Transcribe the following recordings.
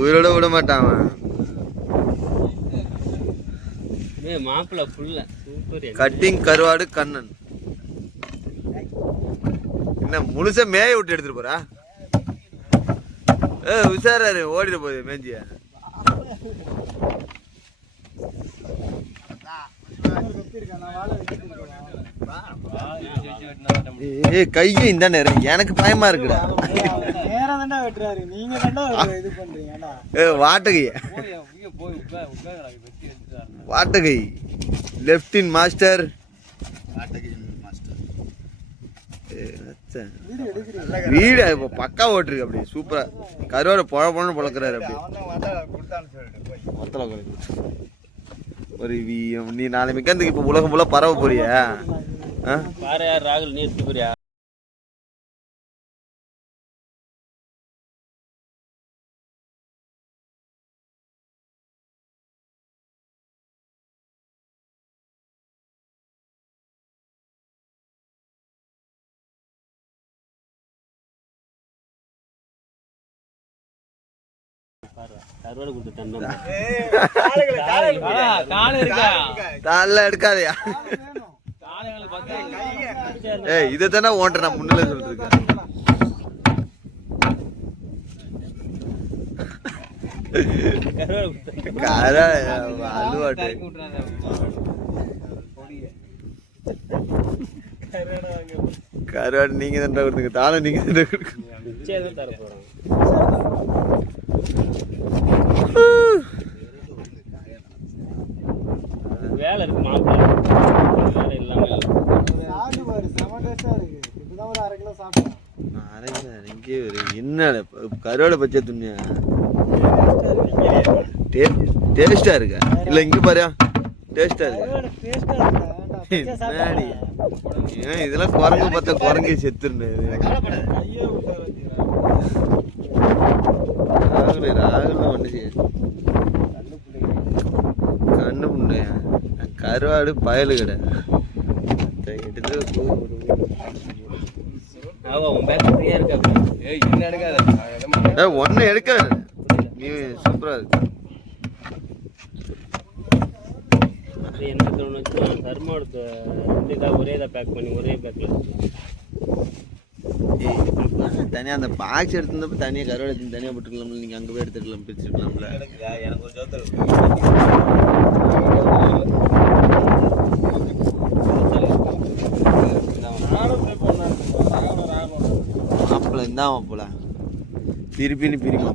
உயிரோட விட மாட்டான் மாப்பிள்ள ஃபுல்லா சூப்பர். கட்டிங் கருவாடு கண்ணன். என்ன முழுசா மேய விட்டு எடுத்துட்டு போறா? உஷாராரு, ஓடிட்டு போகுது மேஞ்சியா. கையும் இந்த நேரம் எனக்கு பயமா இருக்குடா. வாட்டகை லெப்டின் மாஸ்டர். வீடு பக்கா ஓட்டுருக்கு அப்படி சூப்பரா. கருவாடு பொழப்பொழு பொழக்கிறாரு அப்படி. ஒரு நீ நாளை மிக்கந்துக்கு இப்ப உலகம் போல பரவ போறியா? ராகுல் நீ எடுத்து போறியா? கருவாடு கொடுத்து எடுக்காதயா. இதைத்தானே ஓட்ட நான் முன்னால சொல்லிருக்கேன். கருவாடு நீங்க தான் கொடுத்துங்க, தாளம் நீங்க தான் கொடுக்க. வேலை இருக்கு மாப்பிள்ள எல்லாமே. என்ன கருவாடை பச்சை துணியா டேஸ்டா இருக்கா? இல்ல இங்க பாரு டேஸ்டா இருக்கு. இதெல்லாம் குரங்கு பார்த்தா குரங்கு செத்துருந்தேன். ராகுல ஒண்ணு கண்ணு புண்டையா கருவாடு பயலு கடை ஒன்னு எடுக்காது. நீ சூப்பரா இருக்கு. என்ன தோணுச்சுன்னா தர்மாவுக்கு ஒரே இதாக பேக் பண்ணி ஒரே பேக்கில் தனியாக அந்த பாக்ஸ் எடுத்துருந்தப்ப தனியாக கருவாடு எடுத்து தனியாக போட்டுக்கலாம்ல. நீங்கள் அங்கே போய் எடுத்துக்கலாம், பிரிச்சுக்கலாம்ல. எனக்கு ஒரு மாப்பிள்ள இருந்தா மாப்பிள்ள திருப்பின்னு பிரிமா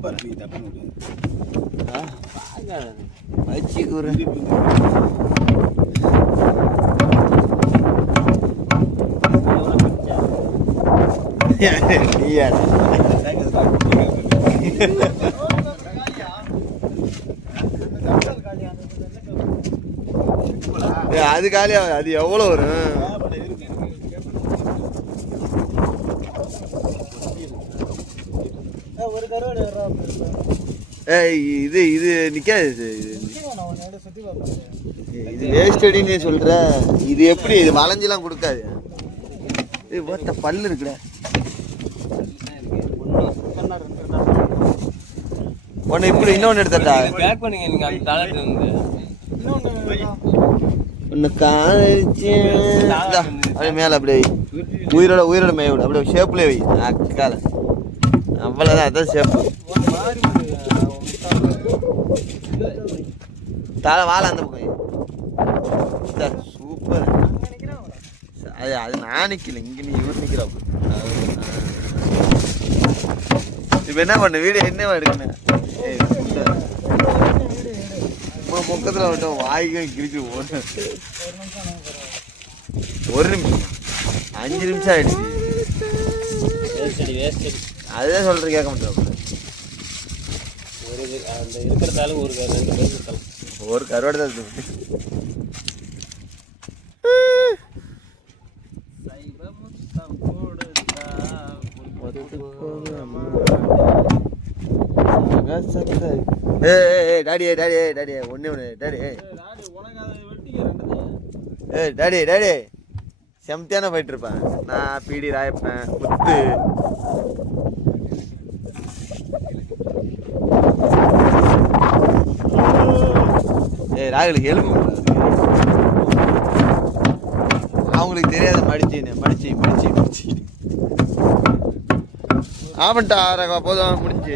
வச்சுக்கூற அது காலியா அது எவ்வளவு வரும்? இது இது நிக்காது. இது வேஸ்ட் அடின்னு சொல்ற. இது எப்படி இது வளைஞ்செல்லாம் கொடுக்காது. இது பல்லு இருக்குடா. ஒன்னு இப்படி இன்னொன்னு எடுத்தா பேக் பண்ணுங்க. நீங்க அந்த டாலர் வந்து ஒன்னு காய்ச்சி அப்படியே மேல அப்படியே உயிரோட மேய விடு. அப்படியே ஷேப்லேயே வை அக்கால. அவ்வளோதான், அதான் ஷேப்பு. தலை வாழை அந்த பக்கம் சூப்பர். அது நான் நிக்கல, இங்க நீ இவர் நிக்கிறாப்பு. இப்ப என்ன பண்ண வீடியோ என்னவா எடுக்கணும்? பக்கத்துல விட்டோம் வாய்க்கும் கிழிச்சு போன. ஒரு நிமிஷம் 5 நிமிஷம் ஆயிடுச்சு. அதுதான் சொல்றேன், கேட்க மாட்டேன். இருக்கிறதாலும் ஒரு கருவாடு தான் இருக்கு. டாடி டாடி டாடி ஒண்ணு டாடி டாடி டாடி செம்தியான போயிட்டு இருப்பேன் நான். பீடி ராயப்பேன் முத்து ராகுலுக்கு எலும்பு அவங்களுக்கு தெரியாத மடிச்சு ஆமாண்டா போதும் முடிஞ்சு